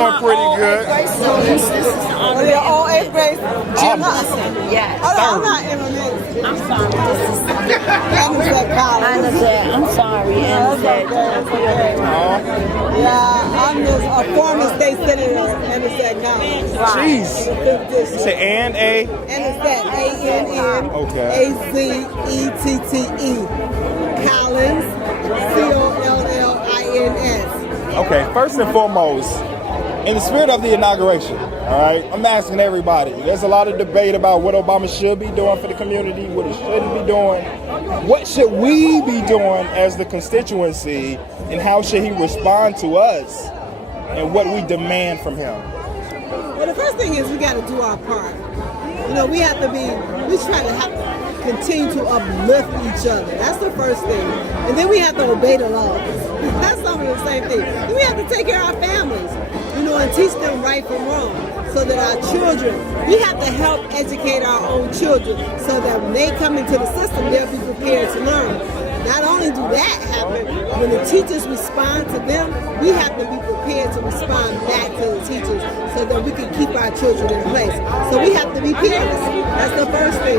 Doing pretty good. Oh, they're all 8th grade. Yes. I'm not Annazette. I'm sorry. Annazette Collins. Annazette. I'm sorry, Annazette. Yeah, I'm just a former state senator, Annazette Collins. Jeez. You say Annazette, A-N-N. Okay. A-Z-E-T-T-E. Collins, C-O-L-L-I-N-S. Okay, first and foremost, in the spirit of the inauguration, all right, I'm asking everybody. There's a lot of debate about what Obama should be doing for the community, what he shouldn't be doing. What should we be doing as the constituency, and how should he respond to us, and what we demand from him? Well, the first thing is we got to do our part. You know, we try to have to continue to uplift each other. That's the first thing. And then we have to obey the laws. That's some of the same thing. Then we have to take care of our families, you know, and teach them right from wrong, so that our children, we have to help educate our own children so that when they come into the system, they'll be prepared to learn. Not only do that happen, when the teachers respond to them, we have to be prepared to respond back to the teachers so that we can keep our children in place. So we have to be peerless. That's the first thing.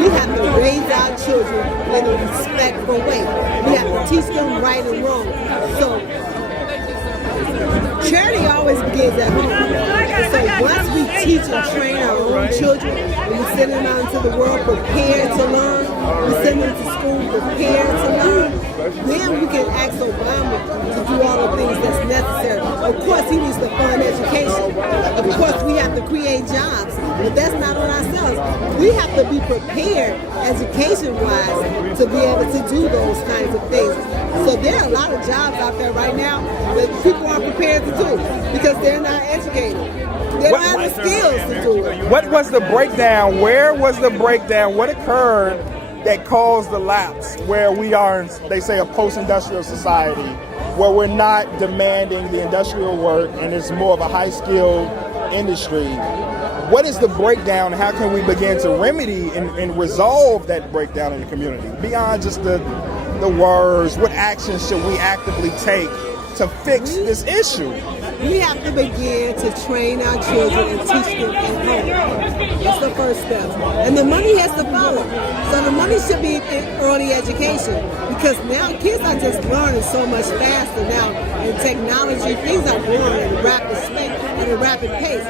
We have to raise our children in a respectful way. We have to teach them right and wrong. So charity always begins at home. So once we teach and train our own children, and we send them out into the world prepared to learn, we send them to school prepared to learn, then we can ask Obama to do all the things that's necessary. Of course, he needs to fund education. Of course, we have to create jobs, but that's not on ourselves. We have to be prepared, education-wise, to be able to do those kinds of things. So there are a lot of jobs out there right now that people aren't prepared to do because they're not educated. They don't have the skills to do it. What was the breakdown? Where was the breakdown? What occurred that caused the lapse where we are, they say, a post-industrial society, where we're not demanding the industrial work and it's more of a high-skilled industry? What is the breakdown? How can we begin to remedy and resolve that breakdown in the community? Beyond just the words, what actions should we actively take to fix this issue? We have to begin to train our children and teach them at home. That's the first step. And the money has to follow. So the money should be in early education, because now kids are just learning so much faster now. In technology, things are growing at a rapid pace.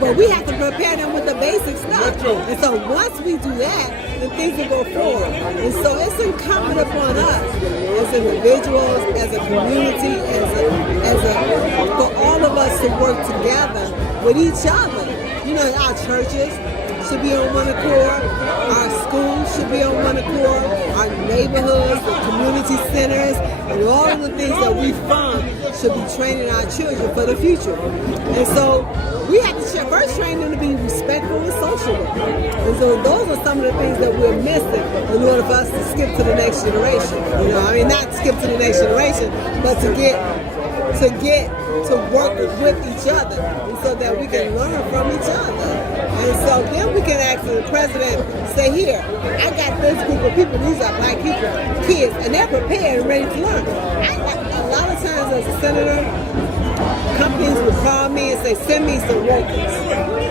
But we have to prepare them with the basic stuff. And so once we do that, then things will go forward. And so it's incumbent upon us as individuals, as a community, for all of us to work together with each other. You know, our churches should be on one accord, our schools should be on one accord, our neighborhoods, the community centers, and all of the things that we fund should be training our children for the future. And so we have to first train them to be respectful and sociable. And so those are some of the things that we're missing in order for us to skip to the next generation. You know, I mean, not skip to the next generation, but to get to work with each other, and so that we can learn from each other. And so then we can ask the president, say, here, I got this group of people, these are black people, kids, and they're prepared and ready to learn. A lot of times as a senator, companies would call me and say, send me some workers.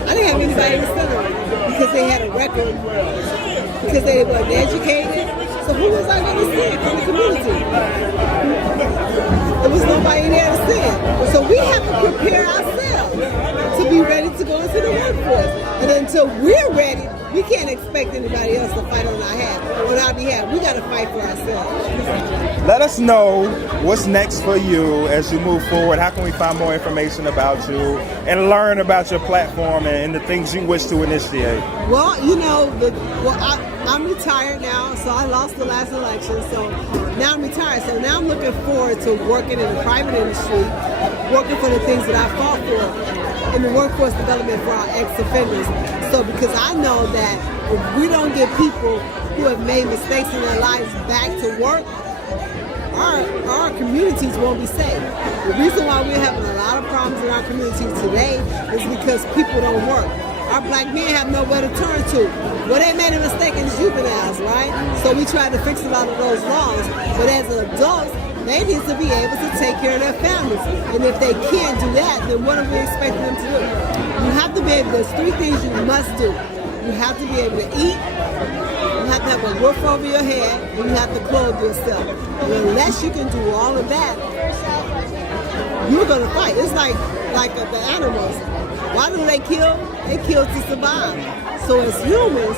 I didn't have anybody to send them because they had a record, because they weren't educated. So who was I going to send from the community? There was nobody there to send. So we have to prepare ourselves to be ready to go into the workforce. And until we're ready, we can't expect anybody else to fight on our behalf. We got to fight for ourselves. Let us know what's next for you as you move forward. How can we find more information about you and learn about your platform and the things you wish to initiate? Well, you know, I'm retired now, so I lost the last election. So now I'm retired. So now I'm looking forward to working in the private industry, working for the things that I fought for in the workforce development for our ex-offenders. So because I know that if we don't get people who have made mistakes in their lives back to work, our communities won't be safe. The reason why we're having a lot of problems in our communities today is because people don't work. Our black men have nowhere to turn to. Well, they made a mistake in juveniles, right? So we tried to fix a lot of those laws. But as adults, They need to be able to take care of their families. And if they can't do that, then what are we expecting them to do? You have to be able, there's three things you must do. You have to be able to eat, you have to have a roof over your head, and you have to clothe yourself. And unless you can do all of that, you're going to fight. It's like the animals. Why do they kill? They kill to survive. So as humans,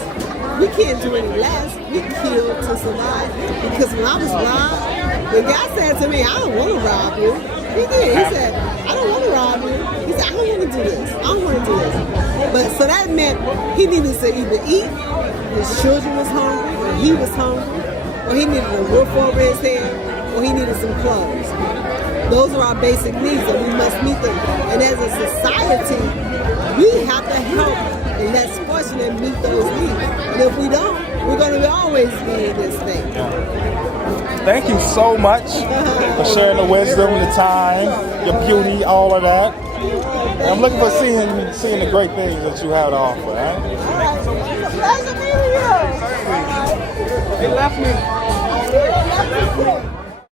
we can't do any less. We kill to survive. Because when I was robbed, the guy said to me, I don't want to rob you. He did. He said, I don't want to rob you. He said, I don't want to do this. I don't want to do this. But so that meant he needed to either eat, his children was hungry, or he was hungry, or he needed a roof over his head, or he needed some clothes. Those are our basic needs, and we must meet them. And as a society, we have to help the less fortunate meet those needs. And if we don't, we're going to always be in this state. Thank you so much for sharing the wisdom, the time, your beauty, all of that. And I'm looking for seeing the great things that you have to offer. All right. It's a pleasure meeting you. They left me.